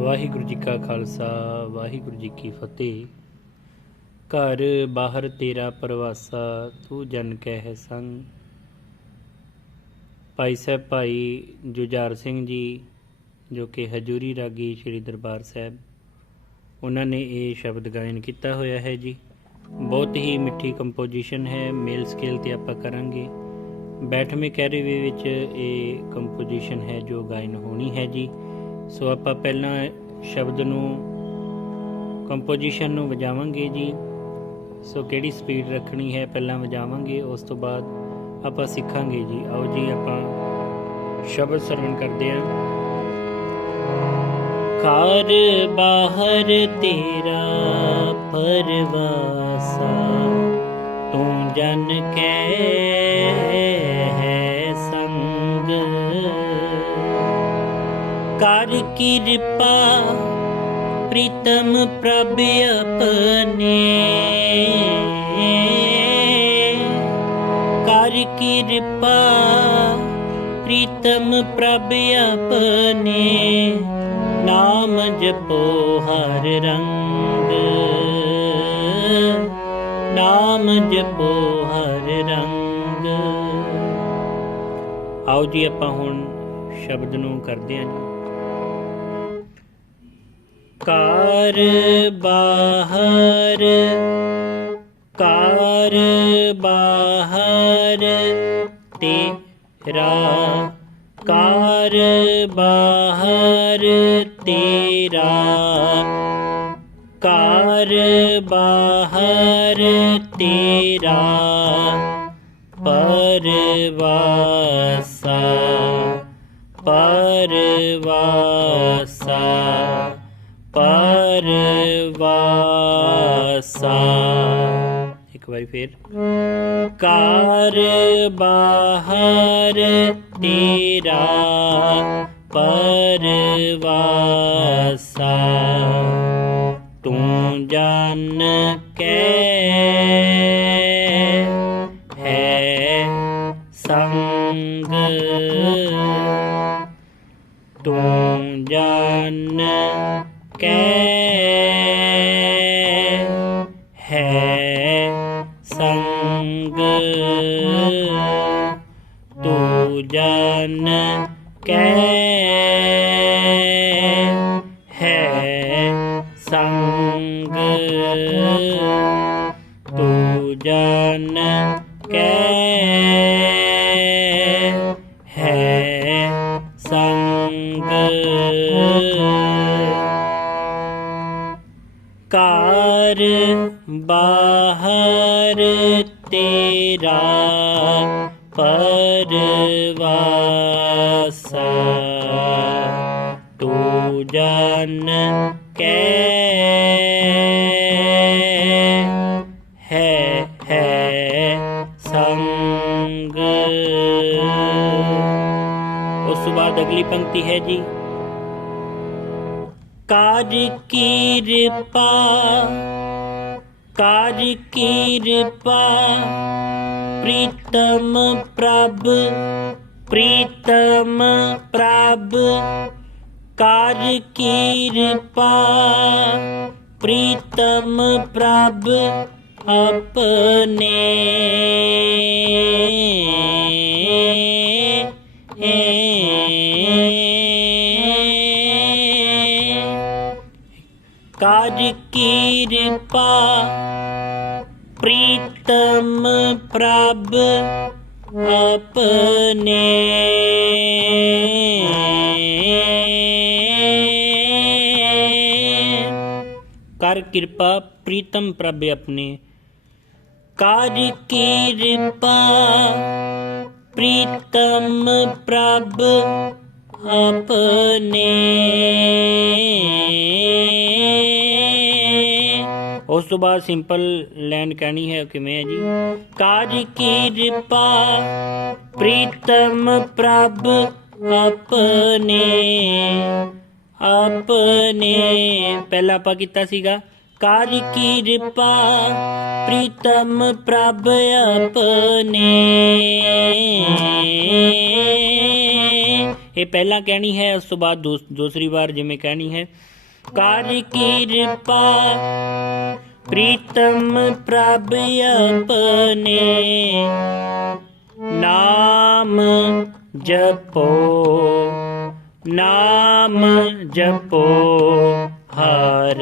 ਵਾਹਿਗੁਰੂ ਜੀ ਕਾ ਖਾਲਸਾ, ਵਾਹਿਗੁਰੂ ਜੀ ਕੀ ਫਤਿਹ। ਘਰ ਬਾਹਰ ਤੇਰਾ ਪਰਵਾਸਾ, ਤੂੰ ਜਨ ਕਹਿ ਹੈ ਸੰਗ। ਭਾਈ ਸਾਹਿਬ, ਭਾਈ ਜੁਝਾਰ ਸਿੰਘ ਜੀ, ਜੋ ਕਿ ਹਜੂਰੀ ਰਾਗੀ ਸ੍ਰੀ ਦਰਬਾਰ ਸਾਹਿਬ, ਉਹਨਾਂ ਨੇ ਇਹ ਸ਼ਬਦ ਗਾਇਨ ਕੀਤਾ ਹੋਇਆ ਹੈ ਜੀ। ਬਹੁਤ ਹੀ ਮਿੱਠੀ ਕੰਪੋਜੀਸ਼ਨ ਹੈ, ਮੇਲ ਸਕੇਲ ਤੇ ਆਪਾਂ ਕਰਾਂਗੇ। ਬੈਠਵੇਂ ਕੈਰੀਵੇ ਵਿੱਚ ਇਹ ਕੰਪੋਜੀਸ਼ਨ ਹੈ ਜੋ ਗਾਇਨ ਹੋਣੀ ਹੈ ਜੀ। ਸੋ ਆਪਾਂ ਪਹਿਲਾਂ ਸ਼ਬਦ ਨੂੰ ਕੰਪੋਜੀਸ਼ਨ ਨੂੰ ਵਜਾਵਾਂਗੇ ਜੀ। ਸੋ ਕਿਹੜੀ ਸਪੀਡ ਰੱਖਣੀ ਹੈ ਪਹਿਲਾਂ ਵਜਾਵਾਂਗੇ, ਉਸ ਤੋਂ ਬਾਅਦ ਆਪਾਂ ਸਿੱਖਾਂਗੇ ਜੀ। ਆਓ ਜੀ, ਆਪਾਂ ਸ਼ਬਦ ਸਰਵਣ ਕਰਦੇ ਹਾਂ। ਕਾਰ ਬਾਹਰ ਤੇਰਾ ਪਰਵਾਸਾ, ਤੂੰ ਜਨ ਕੈ ਕਰ ਕਿਰਪਾ, ਪ੍ਰੀਤਮ ਪ੍ਰਭ ਆਪਣੇ। ਕਰ ਕਿਰਪਾ, ਪ੍ਰੀਤਮ ਪ੍ਰਭ ਆਪਣੇ। ਨਾਮ ਜਪੋ ਹਰ ਰੰਗ। ਨਾਮ ਜਪੋ ਹਰ ਰੰਗ। ਆਓ ਜੀ, ਆਪਾਂ ਹੁਣ ਸ਼ਬਦ ਨੂੰ ਕਰਦੇ ਹਾਂ ਜੀ। ਕਾਰ ਬਾਹਰ ਕਾਰ ਬਾਹਰ ਤੇਰਾ ਕਾਰ ਬਾਹਰ ਤੇਰਾ ਕਾਰ ਬਾਹਰ ਤੇਰਾ ਪਰਵਾਸਾ ਪਰਵਾਸਾ। ਪਰਵਾਸਾ ਇੱਕ ਵਾਰੀ ਫੇਰ। ਕਾਰ ਬਾਹਰ ਤੇਰਾ ਪਰਵਾਸਾ। ਤੂੰ ਜਾਣ ਕੇ ਹੈ ਸੰਗ। ਤੂੰ ਜਾਣ ਕੇ ਸੰਗ। ਤੂੰ ਜਾਣ ਕੈ ਹੈ ਸੰਗ। ਤੂੰ ਜਾਣ ਕਾਰ ਬਾਹਰ ਤੇਰਾ ਪਰਵਾਸਾ। ਤੂੰ ਜਾਣ ਕੇ ਹੈ ਸੰਗ। ਉਸ ਤੋਂ ਬਾਅਦ ਅਗਲੀ ਪੰਕਤੀ ਹੈ ਜੀ। ਕਾਜ ਕਿਰਪਾ ਕਾਜ ਕਿਰਪਾ। ਪ੍ਰੀਤਮ ਪ੍ਰਭ ਪ੍ਰੀਤਮ ਪ੍ਰਭ ਕਾਜ ਕਿਰਪਾ। ਪ੍ਰੀਤਮ ਪ੍ਰਭ ਆਪਣੇ। ਕਿਰਪਾ ਪ੍ਰੀਤਮ ਪ੍ਰਭ ਆਪਣੇ। ਕਰ ਕਿਰਪਾ ਪ੍ਰੀਤਮ ਪ੍ਰਭ ਆਪਣੇ। ਕਾਜ ਕਿਰਪਾ ਪ੍ਰੀਤਮ ਪ੍ਰਭ ਆਪਣੇ। ਉਸ ਤੋਂ ਬਾਅਦ ਸਿੰਪਲ ਲਾਈਨ ਕਹਿਣੀ ਹੈ, ਕਿਵੇਂ ਹੈ ਜੀ? ਕਾਜ ਕਿਰਪਾ, ਪ੍ਰੀਤਮ ਪ੍ਰਭ ਆਪਣੇ ਆਪਣੇ। ਪਹਿਲਾਂ ਆਪਾਂ ਕੀਤਾ ਸੀਗਾ, ਕਾਜ ਕਿਰਪਾ, ਪ੍ਰੀਤਮ ਪ੍ਰਭ ਆਪਣੇ। ਇਹ ਪਹਿਲਾਂ ਕਹਿਣੀ ਹੈ, ਉਸ ਤੋਂ ਬਾਅਦ ਦੂਸਰੀ ਵਾਰ ਜਿਵੇਂ ਕਹਿਣੀ ਹੈ ਕਰ ਕਿਰਪਾ ਪ੍ਰੀਤਮ ਪ੍ਰਭ ਆਪਣੇ ਨਾਮ ਜਪੋ ਨਾਮ ਜਪੋ ਹਰ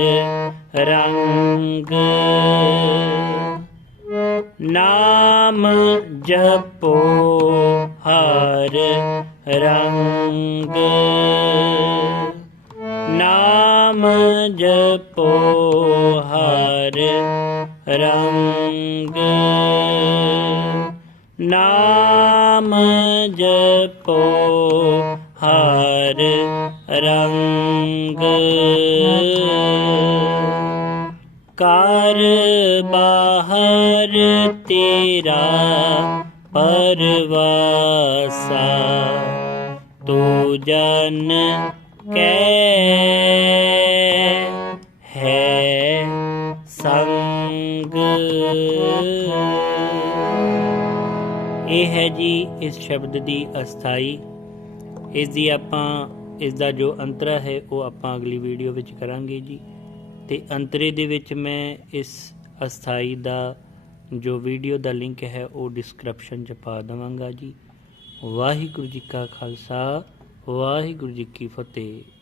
ਰੰਗ ਨਾਮ ਜਪੋ ਹਰ ਰੰਗ ਨਾਮ ਜਪੋ ਰੰਗ ਨਾਮ ਜਪੋ ਹਰ ਰੰਗ ਕਰ ਬਾਹਰ ਤੇਰਾ ਪਰਵਾਸਾ ਤੂੰ ਜਨ ਕੈ ਇਹ ਹੈ ਜੀ ਇਸ ਸ਼ਬਦ ਦੀ ਅਸਥਾਈ। ਇਸ ਦੀ ਆਪਾਂ ਇਸ ਦਾ ਜੋ ਅੰਤਰਾ ਹੈ, ਉਹ ਆਪਾਂ ਅਗਲੀ ਵੀਡੀਓ ਵਿੱਚ ਕਰਾਂਗੇ ਜੀ। ਤੇ ਅੰਤਰੇ ਦੇ ਵਿੱਚ ਮੈਂ ਇਸ ਅਸਥਾਈ ਦਾ ਜੋ ਵੀਡੀਓ ਦਾ ਲਿੰਕ ਹੈ, ਉਹ ਡਿਸਕ੍ਰਿਪਸ਼ਨ 'ਚ ਪਾ ਦਵਾਂਗਾ ਜੀ। ਵਾਹਿਗੁਰੂ ਜੀ ਕਾ ਖਾਲਸਾ, ਵਾਹਿਗੁਰੂ ਜੀ ਕੀ ਫਤਿਹ।